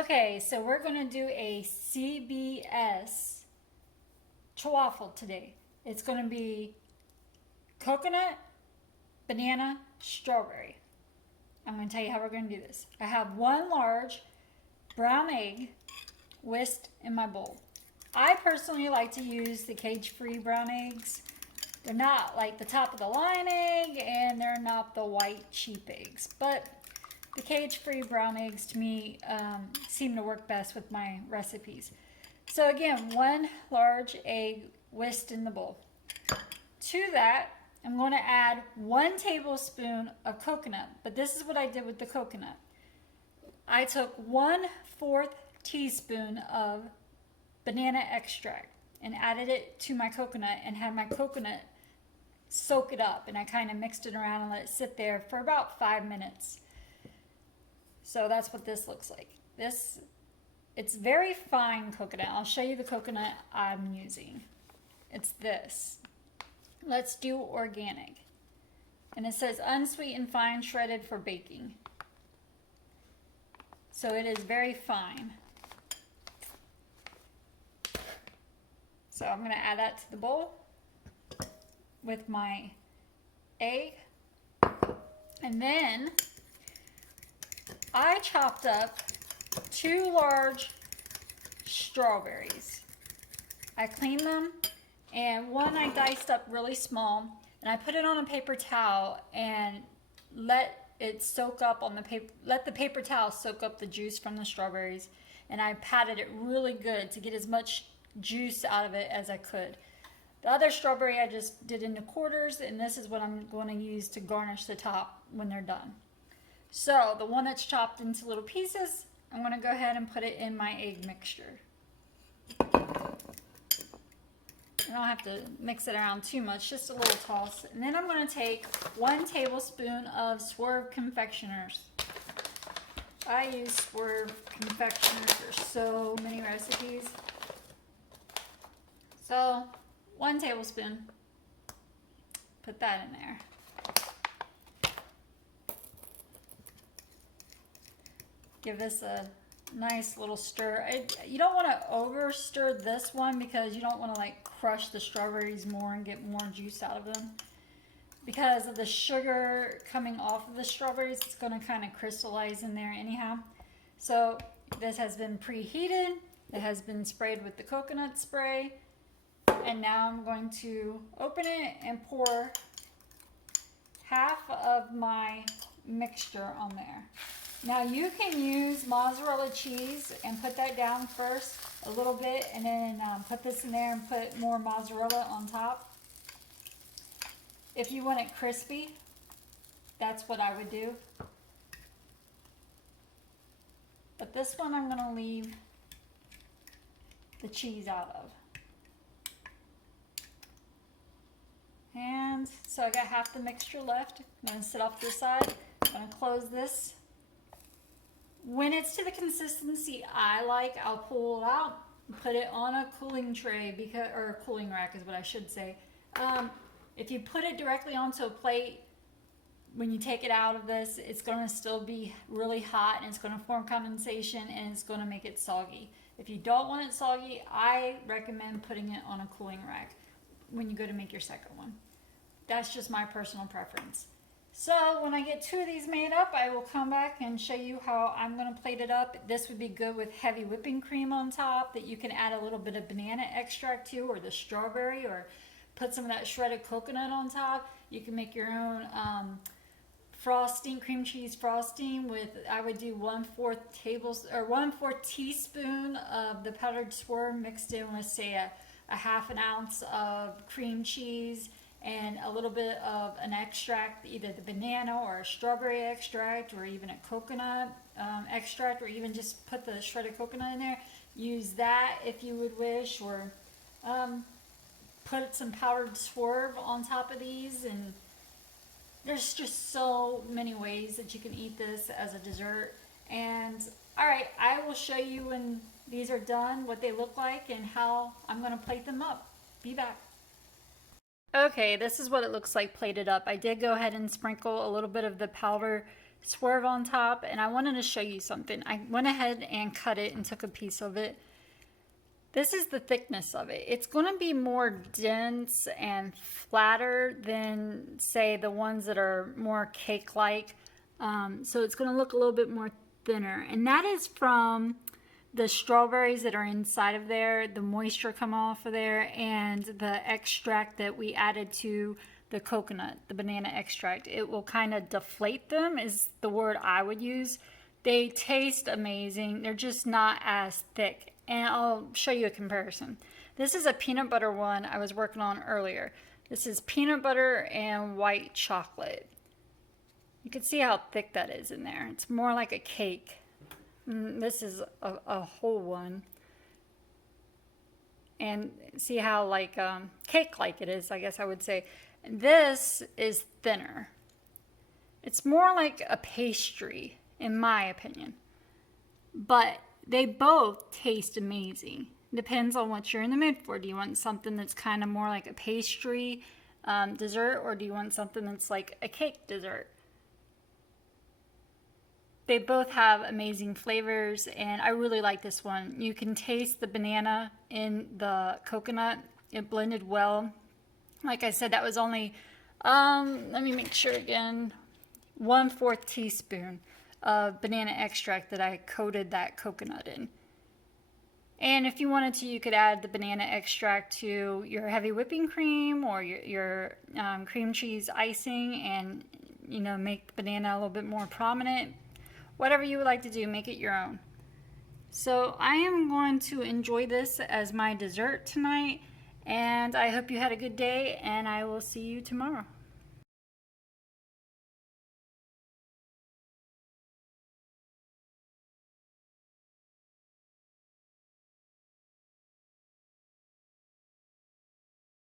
Okay, so we're going to do a CBS Chaffle today. It's going to be coconut, banana, strawberry. I'm going to tell you how we're going to do this. I have one large brown egg whisked in my bowl. I personally like to use the cage-free brown eggs. They're not like the top of the line egg, and they're not the white cheap eggs, but the cage-free brown eggs to me seem to work best with my recipes. So again, one large egg whisked in the bowl. To that, I'm going to add 1 tablespoon of coconut, but this is what I did with the coconut. I took 1/4 teaspoon of banana extract and added it to my coconut and had my coconut soak it up, and I kind of mixed it around and let it sit there for about 5 minutes. So that's what this looks like. It's very fine coconut. I'll show you the coconut I'm using. It's this. Let's do organic. And it says unsweetened fine shredded for baking. So it is very fine. So I'm going to add that to the bowl with my egg. And then I chopped up 2 large strawberries. I cleaned them, and one I diced up really small, and I put it on a paper towel and let it soak up on the paper. Let the paper towel soak up the juice from the strawberries, and I patted it really good to get as much juice out of it as I could. The other strawberry I just did into quarters, and this is what I'm going to use to garnish the top when they're done. So the one that's chopped into little pieces, I'm going to go ahead and put it in my egg mixture. I don't have to mix it around too much, just a little toss. And then I'm going to take 1 tablespoon of Swerve confectioners. I use Swerve confectioners for so many recipes. So 1 tablespoon, put that in there. Give this a nice little stir. You don't want to over stir this one because you don't want to like crush the strawberries more and get more juice out of them. Because of the sugar coming off of the strawberries, it's going to kind of crystallize in there anyhow. So this has been preheated. It has been sprayed with the coconut spray. And now I'm going to open it and pour half of my mixture on there. Now you can use mozzarella cheese and put that down first a little bit, and then put this in there and put more mozzarella on top. If you want it crispy, that's what I would do. But this one I'm going to leave the cheese out of. And so I got half the mixture left. I'm going to sit off to the side. I'm going to close this. When it's to the consistency I like, I'll pull it out and put it on a cooling tray, or a cooling rack is what I should say. If you put it directly onto a plate, when you take it out of this, it's going to still be really hot, and it's going to form condensation, and it's going to make it soggy. If you don't want it soggy, I recommend putting it on a cooling rack when you go to make your second one. That's just my personal preference. So when I get 2 of these made up, I will come back and show you how I'm going to plate it up. This would be good with heavy whipping cream on top that you can add a little bit of banana extract to, or the strawberry, or put some of that shredded coconut on top. You can make your own frosting, cream cheese frosting with, I would do 1/4 teaspoon of the powdered Swerve mixed in with, say, a 1/2 ounce of cream cheese and a little bit of an extract, either the banana or a strawberry extract, or even a coconut extract, or even just put the shredded coconut in there. Use that if you would wish, or put some powdered Swerve on top of these. And there's just so many ways that you can eat this as a dessert. And all right, I will show you when these are done what they look like and how I'm going to plate them up. Be back. Okay, this is what it looks like plated up. I did go ahead and sprinkle a little bit of the powdered swerve on top, and I wanted to show you something. I went ahead and cut it and took a piece of it. This is the thickness of it. It's going to be more dense and flatter than, say, the ones that are more cake-like. So it's going to look a little bit more thinner. And that is from the strawberries that are inside of there, the moisture come off of there, and the extract that we added to the coconut, the banana extract. It will kind of deflate them is the word I would use. They taste amazing. They're just not as thick. And I'll show you a comparison. This is a peanut butter one I was working on earlier. This is peanut butter and white chocolate. You can see how thick that is in there. It's more like a cake. This is a whole one. And see how like cake-like it is, I guess I would say. This is thinner. It's more like a pastry, in my opinion. But they both taste amazing. Depends on what you're in the mood for. Do you want something that's kind of more like a pastry dessert, or do you want something that's like a cake dessert? They both have amazing flavors, and I really like this one. You can taste the banana in the coconut. It blended well. Like I said, that was only, let me make sure again, 1/4 teaspoon of banana extract that I coated that coconut in. And if you wanted to, you could add the banana extract to your heavy whipping cream or your cream cheese icing, and make the banana a little bit more prominent. Whatever you would like to do, make it your own. So I am going to enjoy this as my dessert tonight, and I hope you had a good day, and I will see you tomorrow.